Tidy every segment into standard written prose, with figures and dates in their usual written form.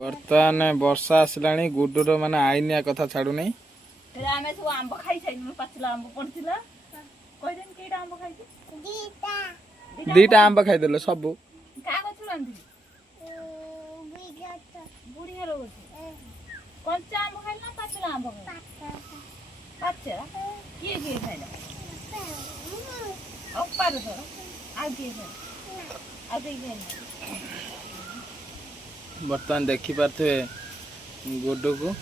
बर्तमान वर्षा आसला गुडुर माने आईनिया कथा छाड़ू नहीं आमे सब आंब खाई साइनु पाचला आंब पड़थिला कहदेन केटा आंब खाई दीटा आंब खाई देलो सब का गछ बांधी बुढ़िया रो कंचा आंब खाइला पाचला आंब पाचला किए खाइला अप्पा रो आ किए बर्तमान देखी पारे गुडू को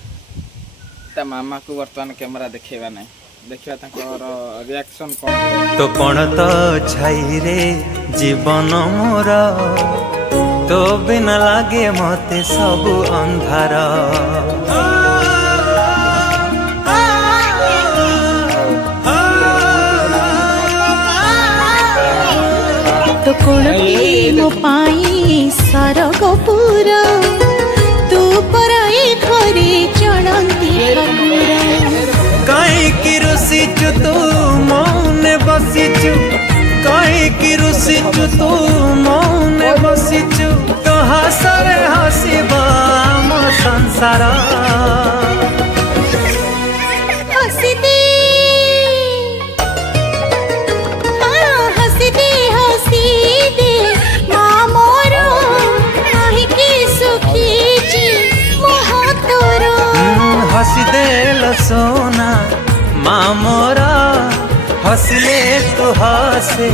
ता मामा को बर्तमान कैमरा देखेबा नहीं देखिया रिएक्शन कौन तो कौन तो छाई रे जीवन मोर तो बिना लागे मते सब अंधार तो कौन मो पाई सरगपुर तू पराई घरे चढ़ंती ठाकुर कहीं की रुसिचु तू मौने बसिचु कहीं की रुसिचु तू मौने बसिचु तो हसरे हसिबा मो संसार हसी दे हसी दे हसी दे माँ मोरो नाही की सुखी जी मोह तोरो हसी देल सोना माँ मोरा हसले तू हसे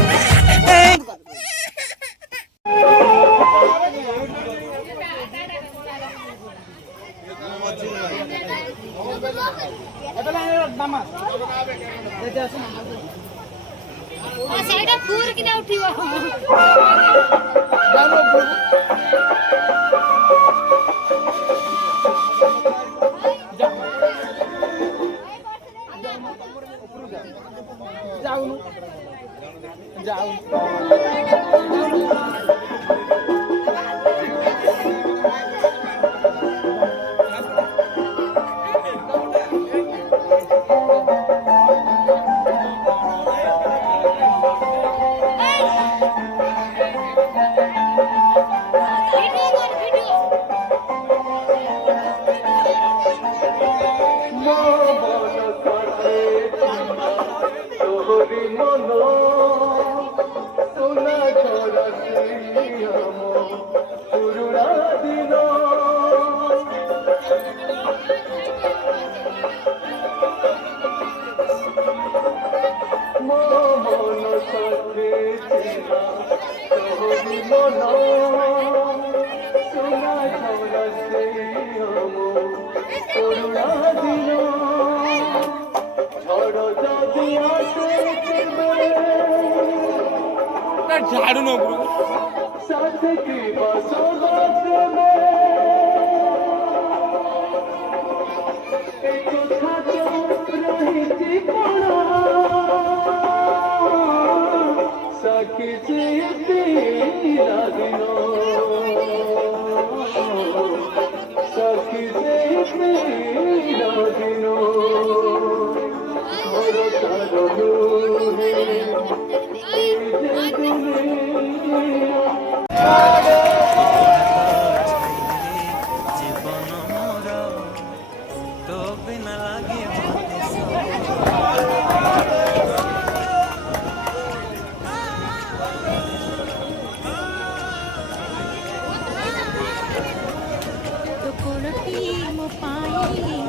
ସେଇଟା ପୁର କିନା ଉଠିବ झाड़ू नो जीवन मोर तो बिना लागे मते तो कौन मो पाई